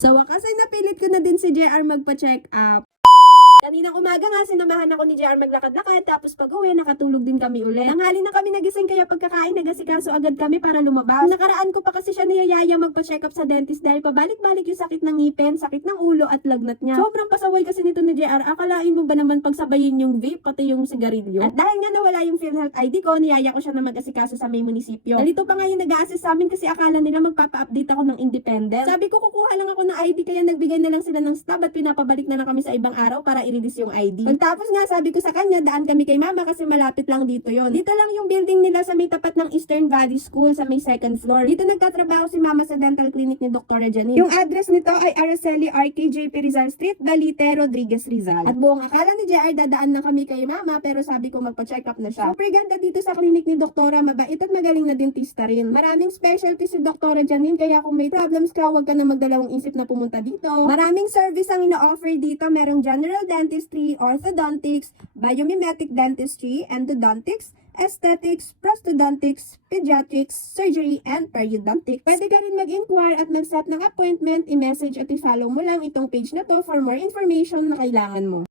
Sa wakas ay napilit ko na din si JR magpa-check up. Kaninang umaga nga, sinamahan ako ni JR maglakad-lakad, tapos pag-uwi, nakatulog din kami ulit. Tanghali na kami nagising, kaya pagkakain, nagasikaso agad kami para lumabas. Nakaraan ko pa kasi siya niyayaya magpa-check up sa dentist dahil pabalik-balik yung sakit ng ngipin, sakit ng ulo at lagnat niya. Sobrang pasaway kasi nito ni JR, akalain mo ba naman pagsabayin yung vape, pati yung sigarilyo? At dahil nga nawala yung PhilHealth ID ko, niyaya ko siya na mag-asikaso sa may munisipyo. Nalito pa nga yung nag-a-assist sa amin kasi akala nila magpapa-update ako ng independent. Sabi ko, kukuha lang ako ng ID, kaya nagbigay na lang sila ng stub at pinapabalik na kami sa ibang araw para i-release yung ID. Pagtapos nga, sabi ko sa kanya, daan kami kay mama kasi malapit lang dito yon. Dito lang yung building nila sa may tapat ng Eastern Valley School sa may second floor. Dito nagtatrabaho si mama sa dental clinic ni Dr. Janine. Yung address nito ay Araceli RKJP Rizal Street, Galite, Rodriguez, Rizal. At buong akala ni JR dadaan na kami kay mama, pero sabi ko magpa-check up na siya. Super ganda dito sa clinic ni Doktora, mabait at magaling na dentista rin. Maraming specialty si Dr. Janine, kaya kung may problems ka, huwag ka na magdalawang isip na pumunta dito. Maraming service ang ina-offer dito. Merong general dentistry, orthodontics, biomimetic dentistry, endodontics, aesthetics, prosthodontics, pediatrics, surgery, and periodontics. Pwede ka rin mag-inquire at mag-set ng appointment, i-message at i-follow mo lang itong page na to for more information na kailangan mo.